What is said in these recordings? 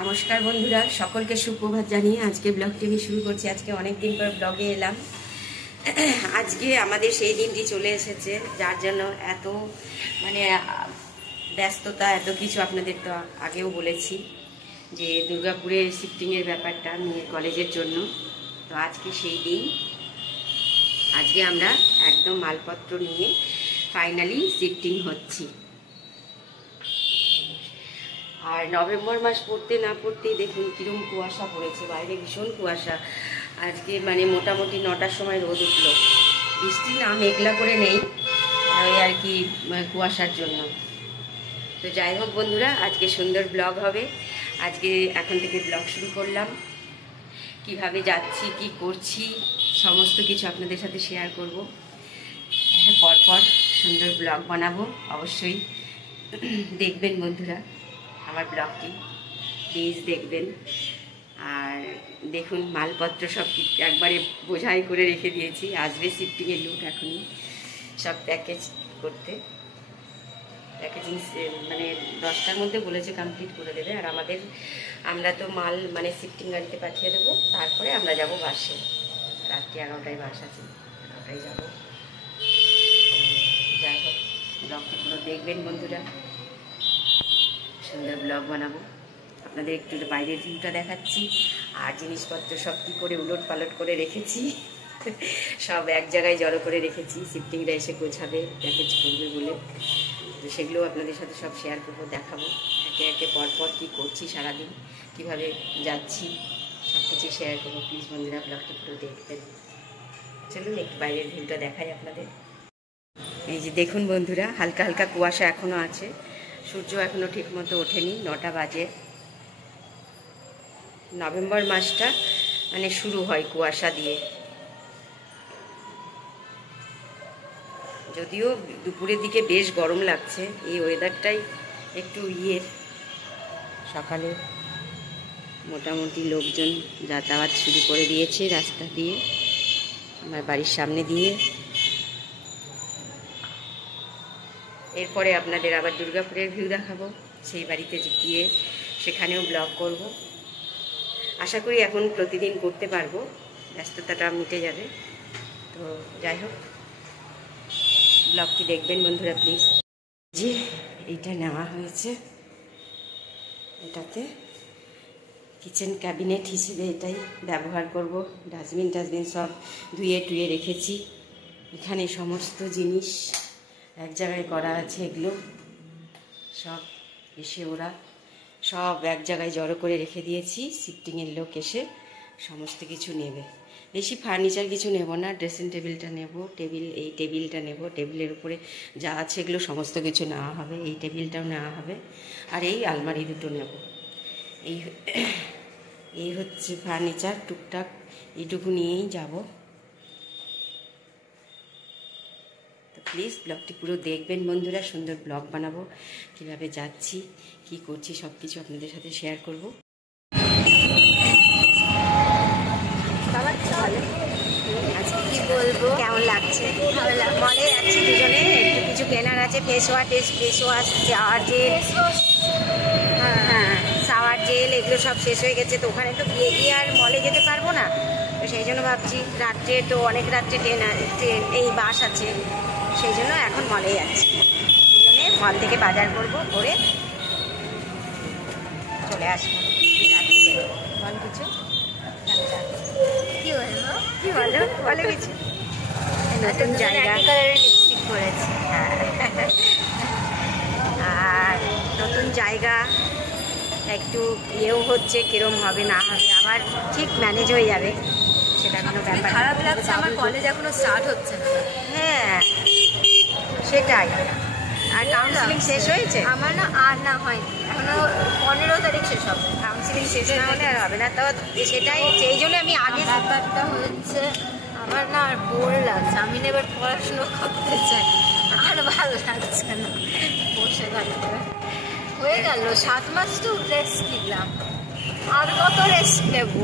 নমস্কার বন্ধুরা, সকলকে সুপ্রভাত জানিয়ে আজকে ব্লগটি আমি শুরু করছি। আজকে অনেক দিন পর ব্লগে এলাম। আজকে আমাদের সেই দিনটি চলে এসেছে, যার জন্য এত ব্যস্ততা, এত কিছু। আপনাদের তো আগেও বলেছি যে দুর্গাপুরের শিফটিংয়ের ব্যাপারটা মেয়ের কলেজের জন্য। তো আজকে সেই দিন। আজকে আমরা একদম মালপত্র নিয়ে ফাইনালি শিফটিং হচ্ছি। আর নভেম্বর মাস পড়তে না পড়তেই দেখুন কিরম কুয়াশা পড়েছে, বাইরে ভীষণ কুয়াশা। আজকে মোটামুটি 9টার সময় রোদ উঠল। বৃষ্টি না, মেঘলা করে নেই, ওই আর কি কুয়াশার জন্য। তো যাই হোক বন্ধুরা, আজকে সুন্দর ব্লগ হবে। আজকে এখন থেকে ব্লগ শুরু করলাম। কিভাবে যাচ্ছি, কি করছি, সমস্ত কিছু আপনাদের সাথে শেয়ার করব। পরপর সুন্দর ব্লগ বানাবো, অবশ্যই দেখবেন বন্ধুরা আমার ব্লগটি, প্লিজ দেখবেন। আর দেখুন মালপত্র সব একবারে বোঝাই করে রেখে দিয়েছি। আসবে শিফটিংয়ের লোক, এখনই সব প্যাকেজ করতে। প্যাকেজিং 10টার মধ্যে বলেছে কমপ্লিট করে দেবে। আর আমরা তো মাল শিফটিং গাড়িতে পাঠিয়ে দেবো, তারপরে আমরা যাব বাসে। রাত্রি 11টায় বাস আছে, 11টায় যাবো। যাই হোক, ব্লগটি পুরো দেখবেন বন্ধুরা, সুন্দর ব্লগ বানাবো। আপনাদের একটু বাইরের ভিউটা দেখাচ্ছি, আর জিনিসপত্র সব কী করে উলট পালট করে রেখেছি, সব এক জায়গায় জড়ো করে রেখেছি। শিফটিংটা এসে গোছাবে, প্যাকেজ করবে বলে। তো সেগুলো আপনাদের সাথে সব শেয়ার করবো, দেখাবো একে একে পরপর কী করছি সারাদিন, কীভাবে যাচ্ছি, সব কিছু শেয়ার করবো। প্লিজ বন্ধুরা ব্লগটি পুরো দেখবেন। চলুন একটু বাইরের ভিউটা দেখাই আপনাদের। এই যে দেখুন বন্ধুরা, হালকা হালকা কুয়াশা এখনও আছে, সূর্য এখনও ঠিক মতো ওঠেনি, 9টা বাজে। নভেম্বর মাসটা শুরু হয় কুয়াশা দিয়ে। যদিও দুপুরের দিকে বেশ গরম লাগছে, এই ওয়েদারটাই একটু সকালে মোটামুটি লোকজন যাতায়াত শুরু করে দিয়েছে রাস্তা দিয়ে, আমার বাড়ির সামনে দিয়ে। এরপরে আপনাদের আবার দুর্গাপুরের ভিউ দেখাবো, সেই বাড়িতে গিয়ে সেখানেও ব্লগ করব। আশা করি এখন প্রতিদিন করতে পারবো, ব্যস্ততাটা মিটে যাবে। তো যাই হোক, ব্লগটি দেখবেন বন্ধুরা প্লিজ। যে এইটা নেওয়া হয়েছে, এটাতে কিচেন ক্যাবিনেট হিসেবে এটাই ব্যবহার করব। ডাস্টবিন সব ধুয়ে টুয়ে রেখেছি। এখানে সমস্ত জিনিস এক জায়গায় করা আছে, এগুলো সব এসে ওরা সব এক জায়গায় জড়ো করে রেখে দিয়েছি। শিফটিংয়ের লোক এসে সমস্ত কিছু নেবে। বেশি ফার্নিচার কিছু নেব না, ড্রেসিং টেবিলটা নেব, এই টেবিলটা নেব, টেবিলের উপরে যা আছে এগুলো সমস্ত কিছু নেওয়া হবে। এই টেবিলটাও নেওয়া হবে, আর এই আলমারি দুটো নেব। এই হচ্ছে ফার্নিচার, টুকটাক এইটুকু নিয়েই যাব। তো প্লিজ ব্লগটি পুরো দেখবেন বন্ধুরা, সুন্দর ব্লগ বানাবো। কিভাবে যাচ্ছি, কি করছি, সব কিছু আপনাদের সাথে শেয়ার করব। আজকে কি বলবো, কেমন লাগছে? মলে যাচ্ছি দুজনে, একটু কিছু কেনার আছে। Face wash, shower gel, shower gel এগুলো সব শেষ হয়ে গেছে। তো ওখানে তো গিয়ে আর মলে যেতে পারবো না। তো সেই জন্য ভাবছি, রাত্রে তো অনেক রাত্রে এই বাস আছে, সেই জন্য এখন মলে যাচ্ছি। দুজনে মল থেকে বাজার করবো, করে চলে আসবো। বল কিছু, কি বলো বলে কিছু। নতুন জায়গা, লিপস্টিক করেছি, আর নতুন জায়গা একটু হচ্ছে, কিরম হবে না হবে, আবার ঠিক ম্যানেজ হয়ে যাবে, সেটা কোনো ব্যাপার। খারাপ লাগছে, আমার কলেজ এখনো স্টার্ট হচ্ছে না। হ্যাঁ সেটাই। আর কাউন্সিলিং শেষ হয়েছে আমার? না হয়নি, এখনো 15 তারিখ শেষ হবে। কাউন্সিলিং শেষ না হলে আর হবে না। তো সেটাই, সেই জন্য আমি আগে ব্যাপারটা হচ্ছে, আমার না আর বোর লাগছে। আমি না এবার পড়াশুনো করতে চাই, আর ভালো লাগছে না বসে থাকতে। হয়ে গেল 7 মাস তো রেস্ট নিলাম, আর কত রেস্ট নেব?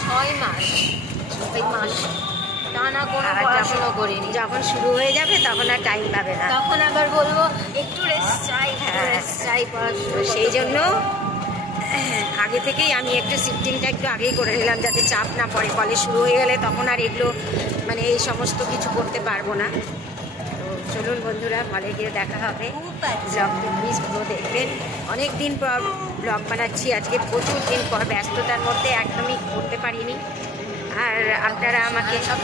6 মাস, 6 মাস টানা কোনো পড়াশুনো করিনি। যখন শুরু হয়ে যাবে তখন আর টাইম পাবে না, তখন আবার বলবো একটু রেস্ট চাই, রেস্ট চাই, পড়াশুনো। সেই জন্য আগে থেকেই আমি একটু শিফটিংটা একটু আগেই করে নিলাম, যাতে চাপ না পড়ে। কলেজ শুরু হয়ে গেলে তখন আর এগুলো মানে এই সমস্ত কিছু করতে পারবো না। তো চলুন বন্ধুরা, মলে গিয়ে দেখা হবে। ব্লগটি প্লিজ পুরো দেখবেন। অনেক দিন পর ব্লগ বানাচ্ছি আজকে, প্রচুর দিন পর, ব্যস্ততার মধ্যে একদমই করতে পারিনি। আর আপনারা আমাকে সব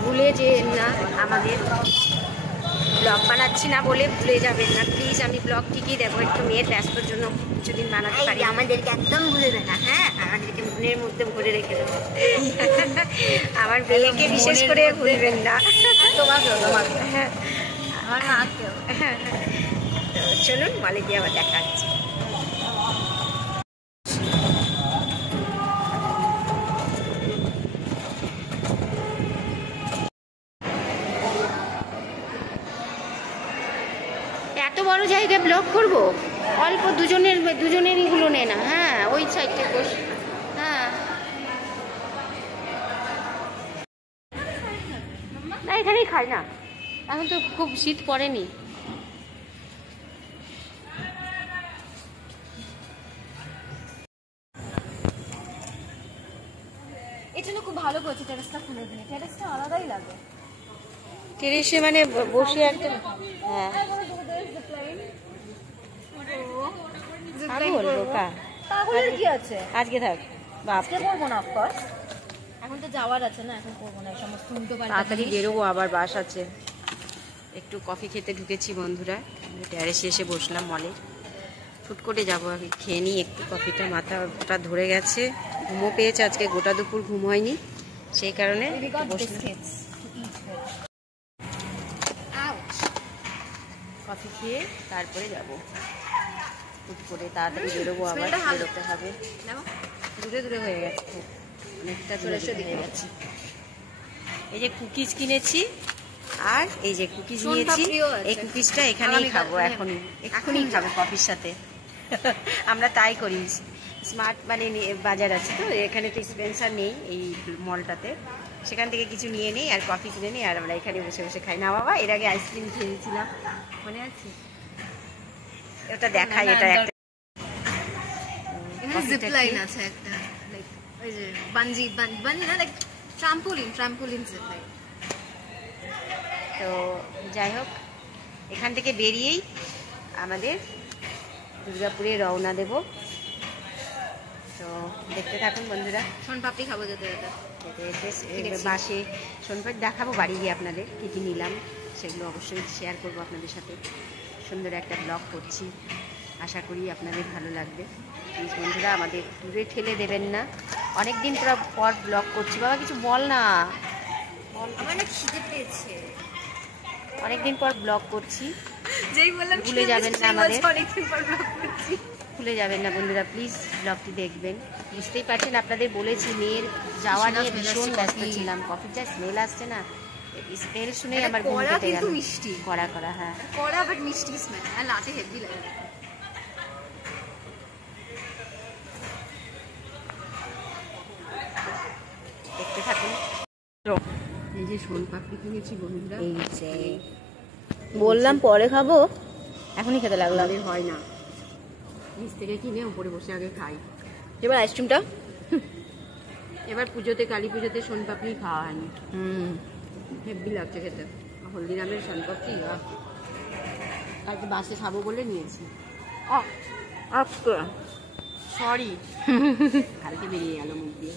ভুলে যেন না, আমাদের ব্লগ বানাচ্ছি না বলে ভুলে যাবেন না প্লিজ। আমি ব্লগ ঠিকই দেবো, একটু মেয়ের ব্যস্তর জন্য কিছুদিন বানাতে পারি। আমাদেরকে একদম ভুলে দেন না, হ্যাঁ, আমাদেরকে মনের মধ্যে ভরে রেখে দেবো। আমার মেয়েকে বিশেষ করে ভুলবেন না। তোমাকেও হ্যাঁ, আমার মাকেও। তো চলুন মলে গিয়ে আবার দেখা হচ্ছে। এত বড় জায়গায় ব্লগ করব? অল্প দুজনেরইগুলো নে না। হ্যাঁ, ওই সাইডটা বস। হ্যাঁ, না এখানেই খাই না, এখন তো খুব শীত পড়েনি। এটা খুব ভালো করছে, টেরেসটা খুলে দিলে, টেরেসটা আলাদাই লাগে। টেরেসে মানে বসে একটা, হ্যাঁ কি আছে আজকে থাক, আজকে করবো না, অফকোর্স এখন তো যাওয়ার আছে না, এখন করবো না সমস্ত উল্টো পাল্টা। তাড়াতাড়ি বেরোবো, আবার বাস আছে। একটু কফি খেতে ঢুকেছি বন্ধুরা, টেরেসে এসে বসলাম মলে। ফুট করে যাবো, আমি খেয়ে নিই একটু কফিটা। মাথাটা ধরে গেছে, ঘুমও পেয়েছে আজকে, গোটা দুপুর ঘুম হয়নি, সেই কারণে কফি খেয়ে তারপরে যাবো। ফুট করে তাড়াতাড়ি বেরোবো, আবার বেরোতে হবে। দূরে দূরে হয়ে গেছে, খুব অনেকটা দূরে হয়ে গেছে। এই যে কুকিজ কিনেছি, আর এই যে কুকিজ নিয়েছি, এই কুকিজটা এখানেই খাবো, এখনই খাবো কফির সাথে। আমরা তাই করি। স্মার্ট মানে বাজার আছে তো এখানে, তো স্পেন্সার নেই এই মলটাতে, সেখান থেকে কিছু নিয়ে নিই আর কফি কিনে নিই, আর আমরা এখানে বসে বসে খাই। না বাবা, এর আগে আইসক্রিম খেয়েছিলাম, মনে আছে? এটা দেখাই, এটা একটা জিপ লাইন আছে একটা, লাইক ওই যে বানজি না, লাইক ট্রাম্পোলিন জিপ লাইন। তো যাই হোক, এখান থেকে বেরিয়েই আমাদের দুর্গাপুরে রওনা দেব। তো দেখতে থাকুন বন্ধুরা। সোনপাপড়ি খাবো যেতে যেতে, বাসে সোনপাপড়ি দেখাবো বাড়ি গিয়ে আপনাদের কী কী নিলাম, সেগুলো অবশ্যই শেয়ার করবো আপনাদের সাথে। সুন্দর একটা ব্লগ করছি, আশা করি আপনাদের ভালো লাগবে। প্লিজ বন্ধুরা, আমাদের দূরে ঠেলে দেবেন না। অনেক দিন পর ব্লগ করছি। বাবা কিছু বল না, আমার না খিদে পেয়েছে, অনেকদিন পর ব্লগ করছি, যেই বললাম ভুলে যাবেন না আমাদের, অনেকদিন পর ব্লগ করছি। ভুলে যাবেন না বন্ধুরা, প্লিজ ব্লগটি দেখবেন। বুঝতেই পারছেন, আপনাদের বলেছি মেয়ের যাওয়া নিয়ে ভীষণ ব্যস্ত ছিলাম। কফির যা স্মেল আসছে না, স্মেল শুনেই আমার ঘুম পেতে গেল। মিষ্টি কড়া, হ্যাঁ কড়া, বাট মিষ্টি স্মেল, আর লাতে হেভি লাগে। দেখতে থাকুন। এই যে সোনপাপড়ি কিনেছি বন্ধুরা, এই যে বললাম পরে খাবো, এখনই খেতে লাগলাম। হয় না, নিচ থেকে কিনে উপরে বসে আগে খাই। এবার আইসক্রিমটা, এবার পুজোতে, কালী পুজোতে সোনপাপড়ি খাওয়া হয়নি, হেভি লাগছে খেতে। হলদিরামের সোনপাপড়ি কালকে বাসে খাবো বলে নিয়েছি। সরি, কালকে বেরিয়ে গেল মুখ দিয়ে।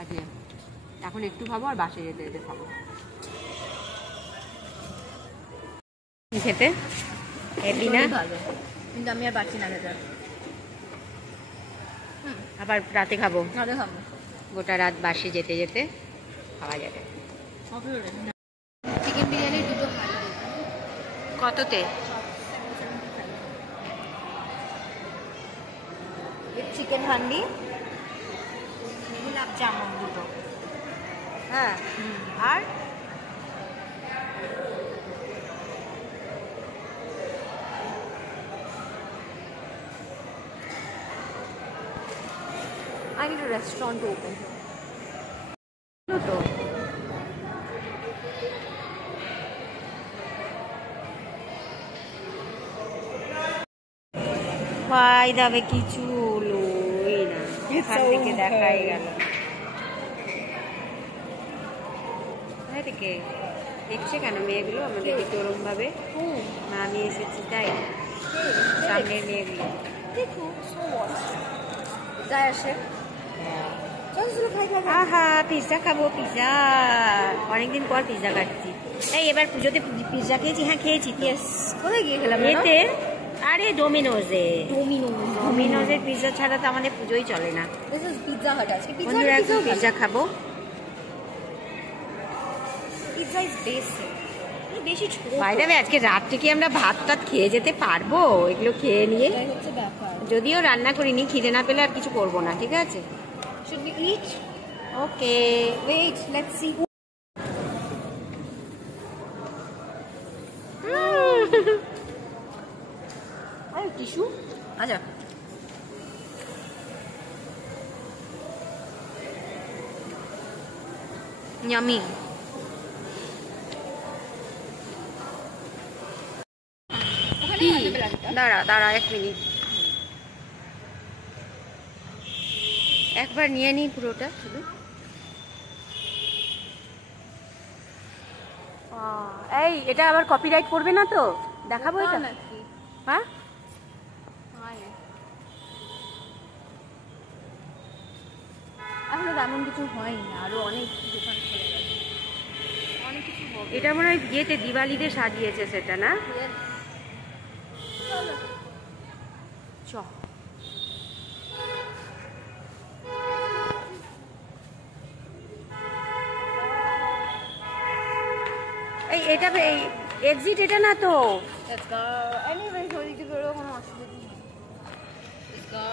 আচ্ছা, এখন একটু খাবো আর বাসে যেতে যেতে খাবো। খেতে হেভি না, কিন্তু আমি আর পারছি না খেতে। আবার রাতে খাবো, খাবো, গোটা রাত বাসে যেতে যেতে খাওয়া যাবে। চিকেন বিরিয়ানি দুটো কততে? চিকেন হান্ডি, গোলাপ জামুন দুটো, হ্যাঁ, আর I need a restaurant to open here. তো বাই দাবে কিছু হলোই না, এখান থেকে দেখাই গেল। থেকে দেখছে কেন মেয়েগুলো আমাদের দিকে ওরম ভাবে? আমি এসেছি তাই সামনের মেয়েগুলো যায় আসে। আহা পিৎজা খাবো, পিৎজা অনেকদিন পর পিৎজা খাচ্ছি। এই এবার পুজোতে পিৎজা খেয়েছি। হ্যাঁ খেয়েছি। কোথায় গিয়ে খেলাম? এতে আরে ডোমিনোজের পিৎজা ছাড়া তো আমাদের পুজোই চলে না। পিৎজা হাট আজকে বন্ধুরা একটু পিৎজা খাবো। পিৎজা ইজ বেসিক, বেশি ছোট। বাইরে আজকে রাত্রে কি আমরা ভাত টাত খেয়ে যেতে পারবো? এগুলো খেয়ে নিয়ে হচ্ছে ব্যাপার। যদিও রান্না করিনি, খিদে না পেলে আর কিছু করবো না, ঠিক আছে? Should we eat? Okay Wait, let's see. আরে টিস্যু আচ্ছা। Yummy. দাঁড়া দাঁড়া 1 মিনিট, একবার নিয়ে নিই পুরোটা শুধু। এই এটা আবার কপিরাইট পড়বে না তো? দেখাবো এটা? হ্যাঁ আসলে তেমন কিছু হয়নি, আরো অনেক দোকান খুলে গেছে, অনেক কিছু হবে। এটা মনে হয় বিয়েতে দিওয়ালিতে সাজিয়েছে সেটা না? চ এই এটা এই এক্সিট এটা না তো? Let's go. Anyway, কোনো অসুবিধা নেই। Let's go.